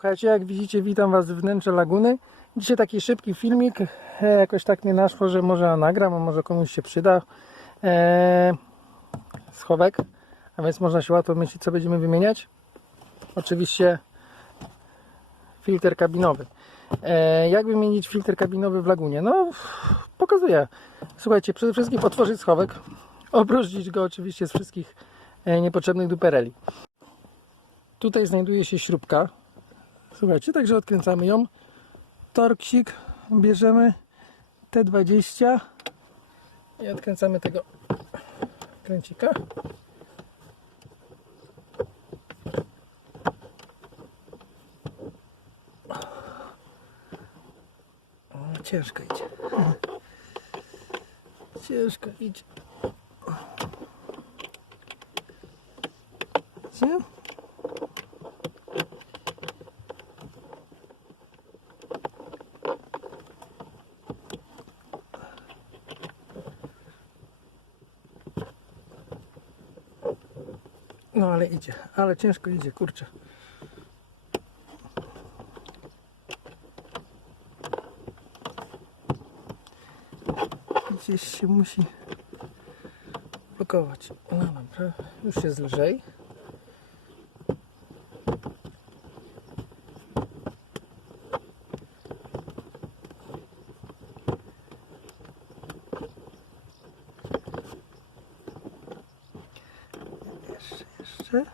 Słuchajcie, jak widzicie, witam Was z wnętrza laguny. Dzisiaj taki szybki filmik. E, jakoś tak mnie naszło, że może nagram, a może komuś się przyda. E, schowek, a więc można się łatwo myśleć, co będziemy wymieniać. Oczywiście filtr kabinowy. E, jak wymienić filtr kabinowy w lagunie? No, pokazuję. Słuchajcie, przede wszystkim otworzyć schowek, obróżnić go oczywiście z wszystkich niepotrzebnych dupereli. Tutaj znajduje się śrubka. Słuchajcie, także odkręcamy ją. Torksik bierzemy T20 i odkręcamy tego kręcika. Ciężko idzie. Ciężko idzie. No ale idzie, ale ciężko idzie, kurczę. Gdzieś się musi blokować. No dobra, już jest lżej. Jeszcze, jeszcze.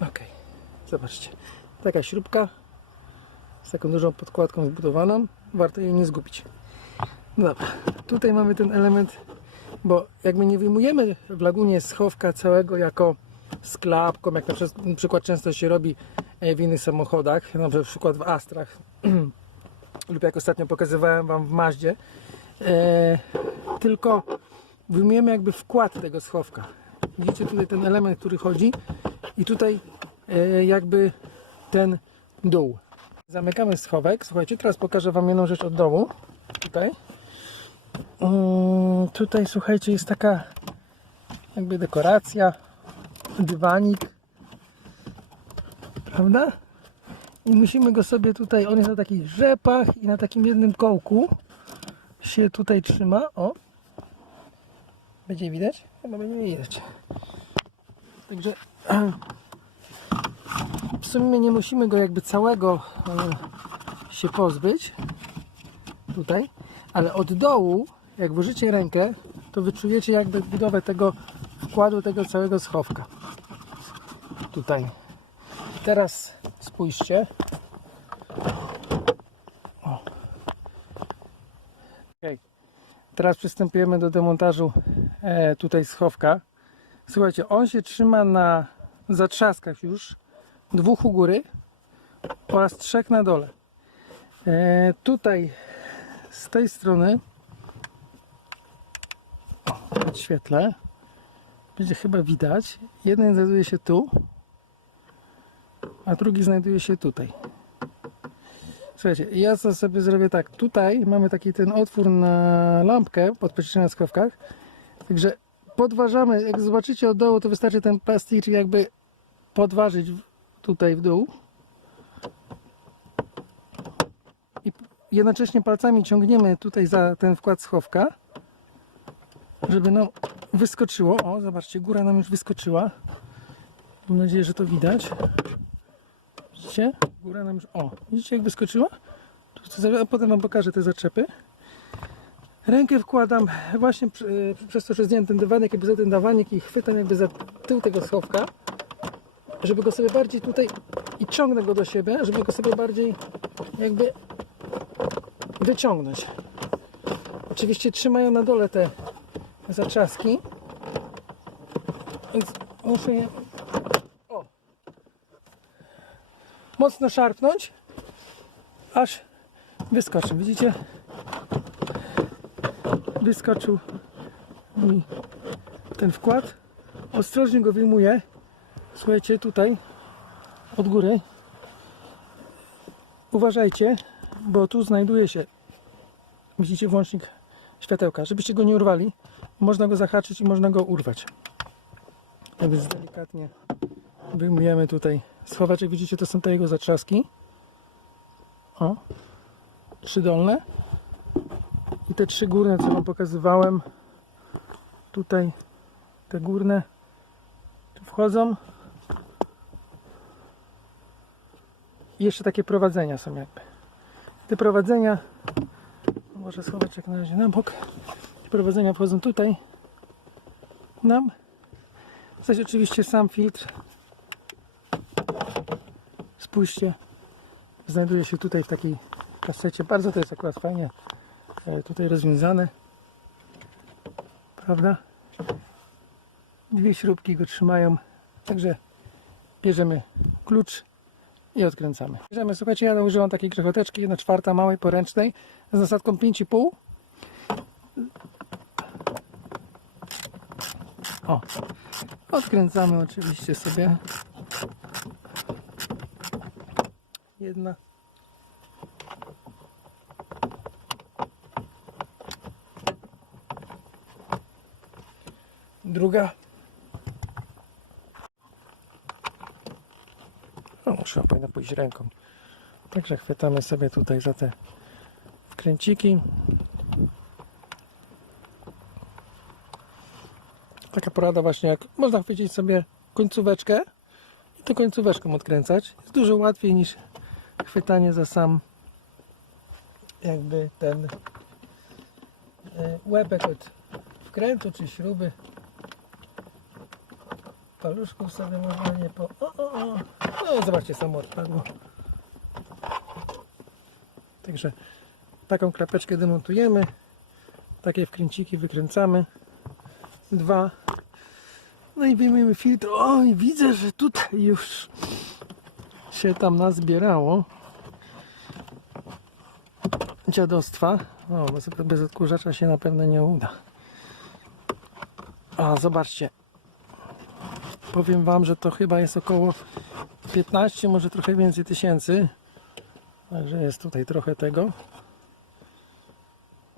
Ok, zobaczcie. Taka śrubka z taką dużą podkładką wbudowaną. Warto jej nie zgubić. No dobra, tutaj mamy ten element, bo jakby nie wyjmujemy w lagunie schowka całego jako z klapką, jak na przykład- często się robi e, w innych samochodach, na przykład w Astrach lub jak ostatnio pokazywałem Wam w Maździe, e, tylko wyjmujemy jakby wkład tego schowka. Widzicie tutaj ten element, który chodzi i tutaj jakby ten dół. Zamykamy schowek. Słuchajcie, teraz pokażę Wam jedną rzecz od dołu. Tutaj. Mm, tutaj słuchajcie, jest taka jakby dekoracja, dywanik. Prawda? I musimy go sobie tutaj, on jest na takich rzepach i na takim jednym kołku się tutaj trzyma. O! Będzie widać? Chyba będzie widać. Także w sumie nie musimy go jakby całego e, się pozbyć. Tutaj. Ale od dołu, jak włożycie rękę, to wyczujecie jakby budowę tego wkładu tego całego schowka. Tutaj. Teraz spójrzcie. O. Okay. Teraz przystępujemy do demontażu e, tutaj schowka. Słuchajcie, on się trzyma na zatrzaskach już, dwóch u góry oraz trzech na dole. E, tutaj z tej strony podświetlę. Będzie chyba widać. Jeden znajduje się tu, a drugi znajduje się tutaj. Słuchajcie, ja sobie zrobię tak. Tutaj mamy taki ten otwór na lampkę podpieczenie na skrawkach. Także podważamy, jak zobaczycie od dołu, to wystarczy ten plastik jakby podważyć tutaj w dół. I jednocześnie palcami ciągniemy tutaj za ten wkład schowka, żeby nam wyskoczyło. O, zobaczcie, góra nam już wyskoczyła. Mam nadzieję, że to widać. Widzicie? Góra nam już... O, widzicie jak wyskoczyła? A potem Wam pokażę te zaczepy. Rękę wkładam właśnie przy, przez to, że zdjąłem ten dywanek, jakby za ten dywanek i chwytam jakby za tył tego schowka, żeby go sobie bardziej tutaj i ciągnę go do siebie, żeby go sobie bardziej jakby wyciągnąć. Oczywiście trzymają na dole te zatrzaski, więc muszę je o, mocno szarpnąć, aż wyskoczy. Widzicie? Wyskoczył mi ten wkład. Ostrożnie go wyjmuję. Słuchajcie, tutaj od góry. Uważajcie, bo tu znajduje się, widzicie, włącznik światełka. Żebyście go nie urwali, można go zahaczyć i można go urwać. Tak więc delikatnie Wyjmujemy tutaj schoweczek. Widzicie, to są te jego zatrzaski. O. Trzy dolne. I te trzy górne, co wam pokazywałem. Tutaj te górne tu wchodzą. I jeszcze takie prowadzenia są jakby. Te prowadzenia, może schoweczek na razie na bok. Te prowadzenia wchodzą tutaj nam. Zaś oczywiście sam filtr. Spójrzcie, znajduje się tutaj w takiej kasecie. Bardzo to jest akurat fajnie e, tutaj rozwiązane. Prawda? Dwie śrubki go trzymają. Także bierzemy klucz i odkręcamy. Bierzemy, słuchajcie, ja używam takiej grzechoteczki, 1 czwarta małej poręcznej z nasadką 5,5. O, odkręcamy oczywiście sobie. Jedna. Druga. Muszę powinno pójść ręką. Także chwytamy sobie tutaj za te wkręciki. Taka porada właśnie, jak można chwycić sobie końcóweczkę i to końcóweczką odkręcać. Jest dużo łatwiej niż chwytanie za sam jakby ten e, łebek od wkrętu czy śruby. Paluszków sobie nie po... O, o, o. No zobaczcie, samo odpadło. Także taką klapeczkę demontujemy. Takie wkręciki wykręcamy. Dwa. No i wyjmujemy filtr. Oj, widzę, że tutaj już się tam nazbierało dziadostwa. O, bez, bez odkurzacza się na pewno nie uda. A, zobaczcie. Powiem Wam, że to chyba jest około 15, może trochę więcej tysięcy. Także jest tutaj trochę tego.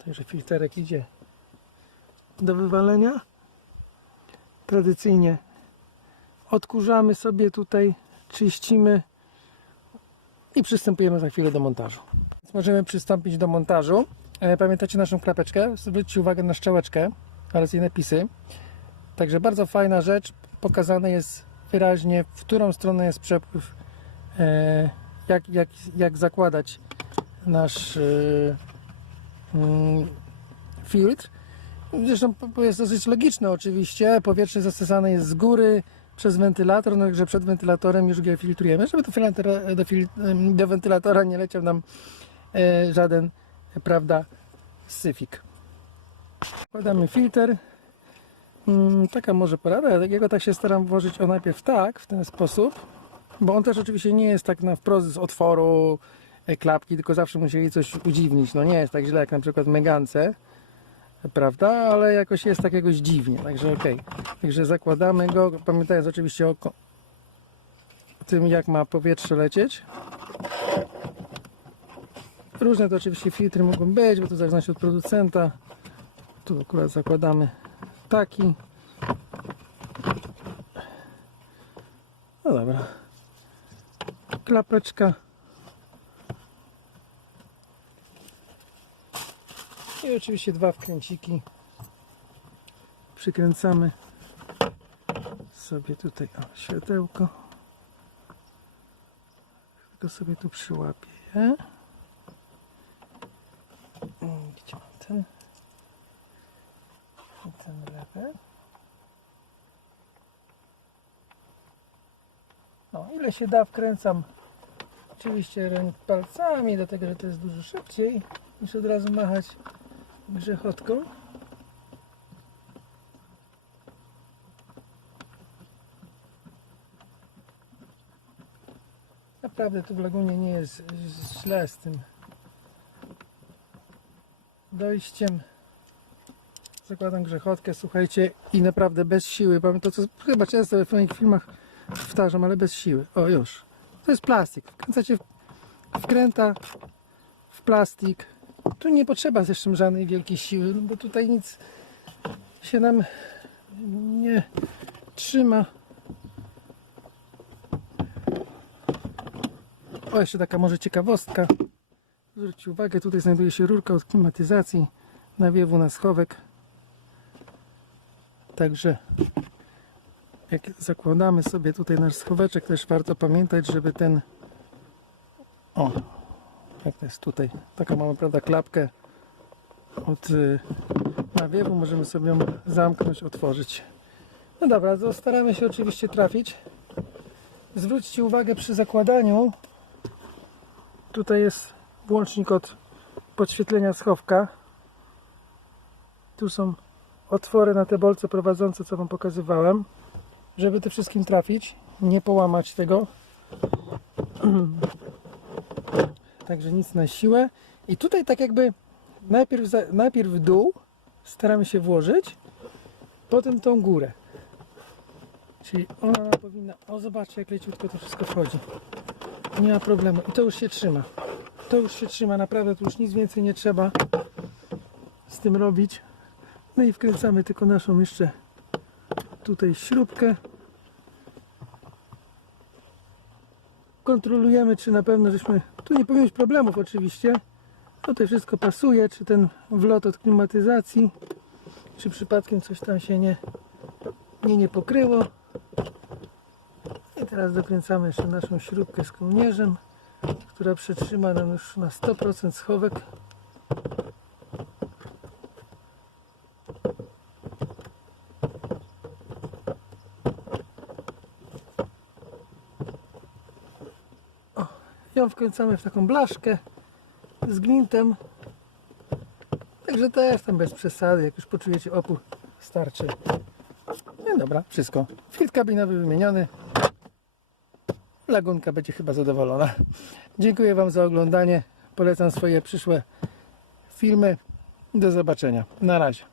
Także filterek idzie do wywalenia. Tradycyjnie odkurzamy sobie tutaj, czyścimy i przystępujemy za chwilę do montażu. Więc możemy przystąpić do montażu. E, Pamiętacie naszą klapeczkę? Zwróćcie uwagę na szczałeczkę oraz jej napisy. Także bardzo fajna rzecz. Pokazane jest wyraźnie, w którą stronę jest przepływ, e, jak, jak, jak zakładać nasz e, mm, filtr. Zresztą jest dosyć logiczne oczywiście. Powietrze zasysane jest z góry przez wentylator, no także przed wentylatorem już go filtrujemy, żeby do, do, do wentylatora nie leciał nam e, żaden, prawda, syfik. Wkładamy filtr. Mm, taka może porada, ja takiego tak się staram włożyć o najpierw tak, w ten sposób, bo on też oczywiście nie jest tak na wprost z otworu e, klapki, tylko zawsze musieli coś udziwnić. No nie jest tak źle jak na przykład Megance, prawda, ale jakoś jest tak jakoś dziwnie, także okej. Także zakładamy go, pamiętając oczywiście o tym jak ma powietrze lecieć. Różne to oczywiście filtry mogą być, bo to w od producenta. Tu akurat zakładamy taki. No dobra. Klapeczka. I oczywiście dwa wkręciki. Przykręcamy sobie tutaj o, światełko. Tylko sobie tu przyłapię je. Mm, Gdzie mam ten? I ten lewy. No, ile się da wkręcam oczywiście ręk palcami, dlatego że to jest dużo szybciej niż od razu machać grzechotką. Naprawdę tu w lagunie nie jest źle z tym dojściem. Zakładam grzechotkę, słuchajcie, i naprawdę bez siły. Powiem to, co chyba często w moich filmach powtarzam, ale bez siły. O, już. To jest plastik. Wkręcacie wkręta w plastik. Tu nie potrzeba zresztą żadnej wielkiej siły, no bo tutaj nic się nam nie trzyma. O, jeszcze taka może ciekawostka. Zwróćcie uwagę, tutaj znajduje się rurka od klimatyzacji, nawiewu na schowek. Także jak zakładamy sobie tutaj nasz schoweczek, też warto pamiętać, żeby ten o, jak to jest tutaj, taką mamy, prawda, klapkę od y, nawiewu, możemy sobie ją zamknąć, otworzyć. No dobra, staramy się oczywiście trafić. Zwróćcie uwagę przy zakładaniu, tutaj jest włącznik od podświetlenia schowka. Tu są otwory na te bolce prowadzące, co Wam pokazywałem, żeby tym wszystkim trafić, nie połamać tego. Także nic na siłę. I tutaj tak jakby najpierw, za, najpierw w dół staramy się włożyć, potem tą górę. Czyli ona powinna... O, zobaczcie jak leciutko to wszystko wchodzi. Nie ma problemu. I to już się trzyma. To już się trzyma, naprawdę, tu już nic więcej nie trzeba z tym robić. No i wkręcamy tylko naszą jeszcze tutaj śrubkę. Kontrolujemy, czy na pewno żeśmy. Tu nie powinno być problemów, oczywiście. Tutaj wszystko pasuje, czy ten wlot od klimatyzacji, czy przypadkiem coś tam się nie, nie, nie pokryło. I teraz dokręcamy jeszcze naszą śrubkę z kołnierzem, która przytrzyma nam już na 100% schowek. Ją wkręcamy w taką blaszkę z gwintem. Także też tam bez przesady, jak już poczujecie opór, starczy. No dobra, wszystko. Filtr kabinowy wymieniony. Lagunka będzie chyba zadowolona. Dziękuję Wam za oglądanie. Polecam swoje przyszłe filmy. Do zobaczenia. Na razie.